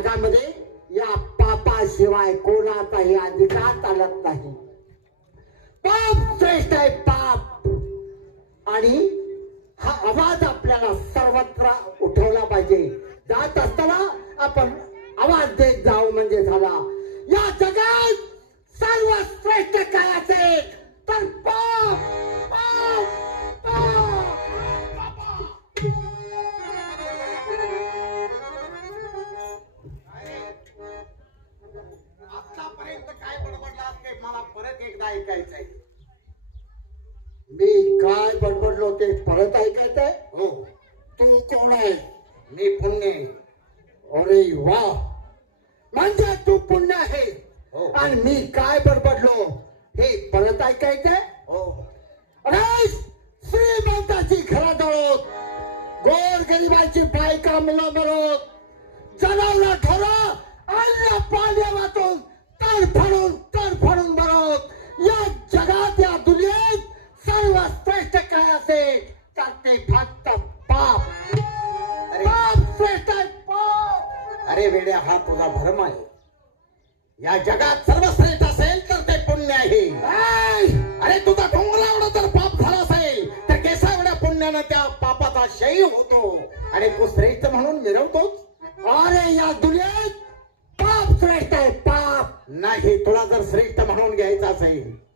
जगामध्ये या पापाशिवाय कोणाचाही अधिकार चालत नाही. पाप श्रेष्ठ आहे पाप. आणि हा आवाज आपल्याला सर्वत्र उठवला पाहिजे. जात असताना आपण आवाज देत जाऊ म्हणजे झाला. या जगात सर्व श्रेष्ठ काय असेल तर पाप. ते परत ऐकायचंय हो. तू कोण आहे? मी पुण्य. अरे वा. म्हणजे तू पुण्य आहे. हो. आणि मी काय बडबडलो? हे परत ऐकायचंय हो. अरे श्रीमंताची घरा दळत गोर गरिबाची बायका मुलं मिळत जनावरा ढोरा अन्न पाण्या फाडून तर फाडून काय असेल तर ते फक्त पाप. अरे. पाप श्रेष्ठ आहे पाप. अरे वेड्या हा तुझा भरम आहे. या जगात सर्वश्रेष्ठ असेल तर ते पुण्य आहे! अरे तुझा डोंगरा एवढा जर पाप झाला असेल तर केसा एवढ्या पुण्यानं त्या पापाचा क्षय होतो. आणि तू श्रेष्ठ म्हणून मिरवतोच अरे या दुनियेत पाप श्रेष्ठ आहे पाप. नाही तुला जर श्रेष्ठ म्हणून घ्यायचं असेल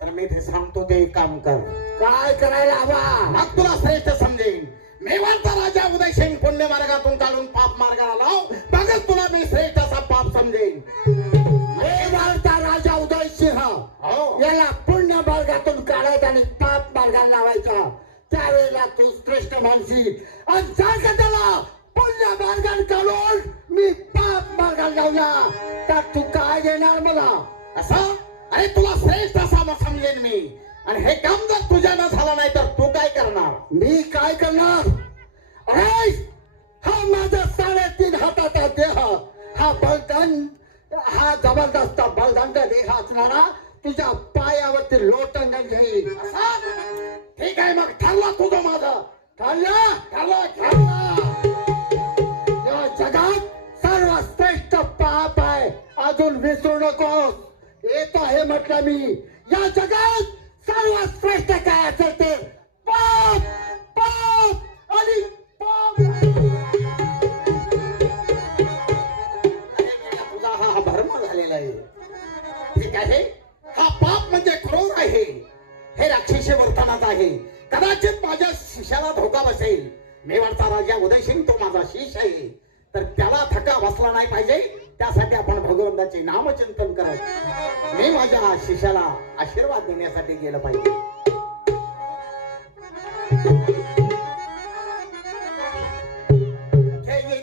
तर मी ते सांगतो ते काम कर. काय करायला हवा? मग तुला श्रेष्ठ समजेन. मेवाडचा राजा उदयसिंग पुण्य मार्गातून काढून पाप मार्गाला लाव. मगच तुला मी श्रेष्ठ असा पाप समजेन. मेवाडचा राजा उदय सिंह हो. याला पुण्य मार्गातून काढायचा आणि पाप मार्गाला लावायचा. त्यावेळेला तू श्रेष्ठ म्हणशील. आणि का त्याला पुण्य मार्गाने काढून मी पाप मार्गाला लावला. तर तू काय देणार मला? असं? अरे तुला श्रेष्ठ असा मग समजेन मी. आणि हे काम जर तुझ्यानं झालं नाही तर तू काय करणार? मी काय करणार? अरे हा माझा साडेतीन हाताचा देह हा बलदान हा जबरदस्त बलदंड देह असणारा तुझ्या पायावरती लोटंगण घेईल ठीक आहे मग ठरला तुझं माझं. ठरलं? ठरलं ठरलं. या जगात सर्वात श्रेष्ठ पाप आहे. अजून विसरू नकोस. येत आहे म्हटलं मी. या जगात सर्वात श्रेष्ठ काय असेल ते पाप पाप आणि पाप. तुझा हा झालेला आहे. ठीक आहे? हा पाप म्हणजे क्रोध आहे. हे राक्षसी वर्तनात आहे. कदाचित माझ्या शिष्याला धोका बसेल. मेवाडचा राजा उदयसिंग तो माझा शिष आहे. तर त्याला थका बसला नाही पाहिजे. त्यासाठी आपण भगवंताचे नामचिंतन करत मी माझ्या शिष्याला आशीर्वाद देण्यासाठी गेलं पाहिजे. ठेवी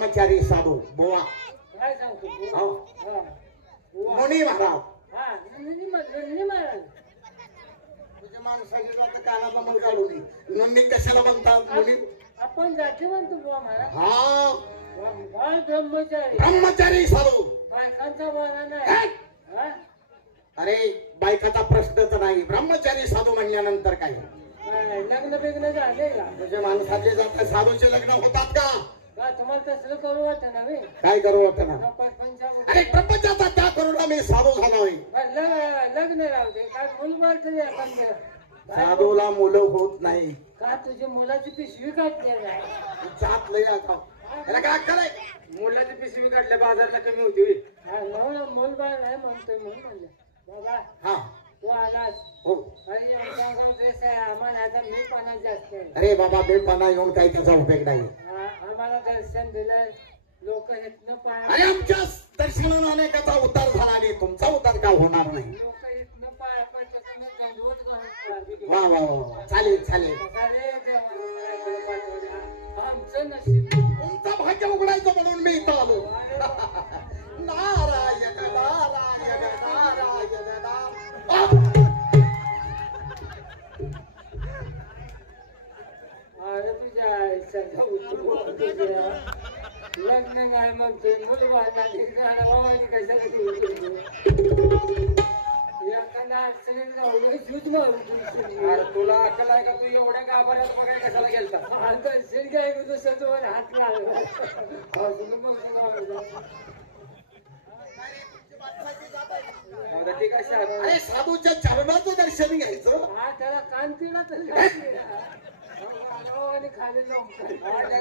ब्रह्मचारी साधू बोवा. काय सांगतो तू? हो. हा. वा. मुनी महाराज. हा नंदिनी मा- नंदिनी महाराज. तुझ्या माणसाची जात कानाला मग काढू नये. नोंदणी कशाला म्हणतात मुनी आपण जाती म्हणतो बुवा महाराज. हा. वा- बाळ ब्रह्मचारी. ब्रह्मचारी साधू. बायकांचा नाही! हा? अरे बायकाचा प्रश्नच नाही. ब्रह्मचारी साधू म्हणल्यानंतर काय? काय, लग्न बिग्न झाले का तुझ्या माणसाचे जात साधूचे लग्न होतात का? काय करू वाटत ना. अरे प्रपंचाचा त्याग करून आम्ही साधू झालोय बरं, लग्न लग्न राहू दे काय मुलबाळ तरी आपण दे. काय साधूला मुलं होत नाही. का तुझी मुलाची पिशवी काढते नाही जात लय आता. याला काय अक्कल आहे? मुलाची पिशवी काढल्या बाजारला कमी होती मुलबाळ नाही म्हणतोय म्हणून म्हणलं. बाबा हा. तू आलास. हो. अरे एवढा गाव ड्रेस आहे आम्हाला आता मी पणा जास्त आहे अरे बाबा बेपणा येऊन काही त्याचा उपयोग नाही. आम्हाला दर्शन दिलंय. लोक इथनं पाय आमच्या दर्शनाने अनेकाचा उद्धार झाला आणि तुमचा उद्धार का होणार नाही? लोक इथनं पाय पडतात. वा वा वा चालेल चालेल. अरे देवा, पाठवल्या. आमचं नशीब. तुमचं भाग्य उघडायचं म्हणून मी इथं आलो. नारायण लग्न नाही म्हणते मुलगा बाबाजी कशाला एखादा अडचणीत गावलं शूज मारून अरे तुला अक्कल आहे का? तू एवढ्या गाभाऱ्यात बघाय कशाला गेलता? दर्शन घ्याय दुसऱ्याचं वर हात लागला अजून मग. आता ती कशी आहे अरे साधूच्या चरणाचं दर्शन घ्यायचं. हा त्याला कान तिला तर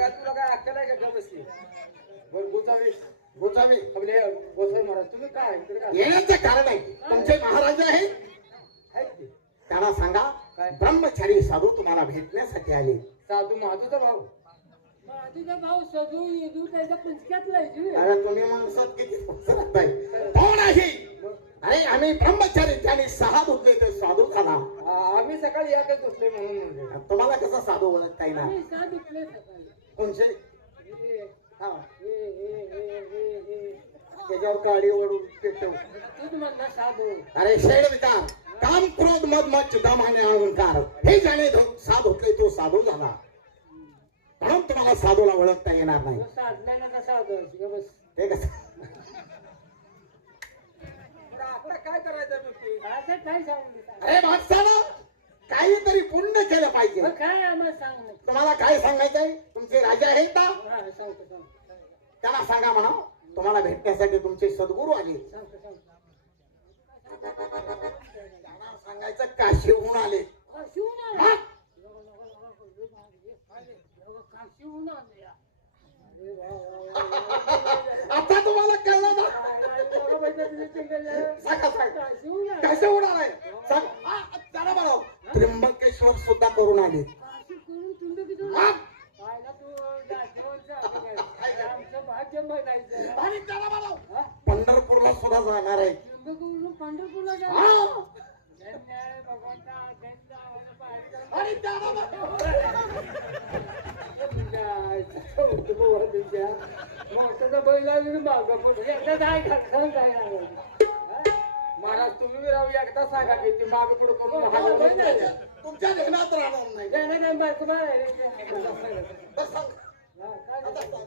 तुला काय अक्कल आहे का बसली बरं आपले गोसावी महाराज तुम्ही काय येण्याचं कारण आहे तुमचे महाराज आहे आहेत त्यांना सांगा काय? ब्रह्मचारी साधू तुम्हाला भेटण्यासाठी आले साधू महाजूचा भाऊ माझा भाऊ साधू येदू त्याच्या पुंचक्यातला अरे तुम्ही माणसात किती राहताय कोण आहे अरे आम्ही ब्रह्मचारी त्याने सहा धुतले ते साधू झाला आम्ही सकाळी यातच उठले म्हणून तुम्हाला कसं साधू ओळखता येणार. कोणचे? हे, हा, हे, हे, हे, हे, हे. त्याच्यावर काडी ओढून पेटव अरे शेड विचार. काम क्रोध मद मच दम आणि अहंकार हे जाणे धो- साध होतले तो साधू झाला. म्हणून तुम्हाला साधूला ओळखता येणार नाही. तो कसा काय करायचं अरे माणसानं काहीतरी पुण्य केलं पाहिजे मग काय आम्हाला सांग ना. तुम्हाला काय सांगायचंय तुमचे राजा आहेत हा, सांगतो सांगतो त्यांना सांगा म्हणा तुम्हाला भेटण्यासाठी तुमचे सद्गुरू आले सांगतो सांगतो त्यांना सांगायचं काशीहून आले काशीहून आले. हा? काशीहून आले या. अरे वा, वा, वा, वा. आता तुम्हाला कळलं ना काय, काय, बघा. सांगा सांगा आले. काशीहून आलाय सांग हा, चला म्हणा त्र्यंबकेश्वर सुद्धा करून आले? पंढरपूरला सुद्धा जाणार आहे पंढरपूरला. मोठ्याचा बैल मागं पुढं. एकदा काय खटखट काय. हा? महाराज तुम्ही राहू एकदा सांगा की ती माग पुढे करून. तुमच्या ध्यानात राहणार नाही बायको. बस सांग हा, काय आता सांग